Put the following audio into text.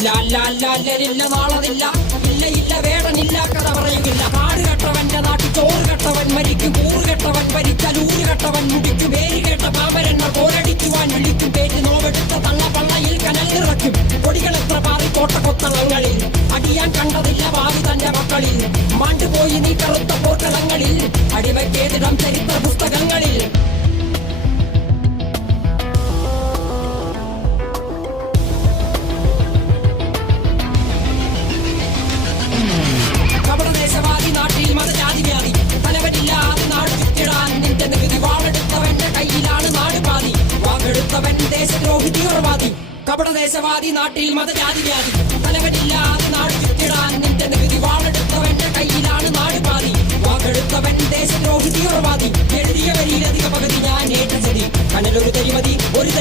ില്ല നാളതില്ല ഇല്ല ഇല്ല വേടനില്ല കഥ പറയുകില്ല. കാട് കെട്ടവന്റെ നാട്ടിൽ ചോറ് കെട്ടവൻ മരിക്കും. കൂറ് കെട്ടവൻ ഭരിച്ചാൽ ഊര് കെട്ടവൻ മുടിക്കും. പേര് കേട്ട പാമ്പരെണ്ണ പോരടിക്കുവാൻ വിളിക്കും. പേര് നോവെടുത്ത തള്ള പള്ളയിൽ കനൽ നിറയ്ക്കും. കൊടികൾ എത്ര പാറി കോട്ടക്കൊത്തളങ്ങളിൽ അടിയാൻ കണ്ടതില്ല ഭാവി തന്റെ മക്കളിൽ. മാണ്ടുപോയി നീ കറുത്ത പോർക്കളങ്ങളിൽ അടിവയ്ക്കേതിടം ചരിത്ര പുസ്തകങ്ങളിൽ. ദേശവാദി നാട്ടിൽ മതജാതി വ്യാധി തലവനില്ലാതെ നാട് ചുറ്റിടാൻ നിന്റെ നികുതി. വാളെടുത്തവന്റെ കയ്യിലാണ് നാട് പാതി. വാക്കെടുത്തവൻ ദേശദ്രോഹി തീവ്രവാദി. കപടദേശവാദി നാട്ടിൽ മതജാതി വ്യാധി തലവനില്ലാതെ നാട് ചുറ്റിടാൻ നിന്റെ നികുതി. വാളെടുത്തവന്റെ കയ്യിലാണ് നാട് പാതി. വാക്കെടുത്തവൻ ദേശദ്രോഹി തീവ്രവാദി. എഴുതിയ വരിയിലധിക പകുതി ഞാൻ ഏറ്റ ചതി. കനലൊരു തരിമതി ഒരു തരി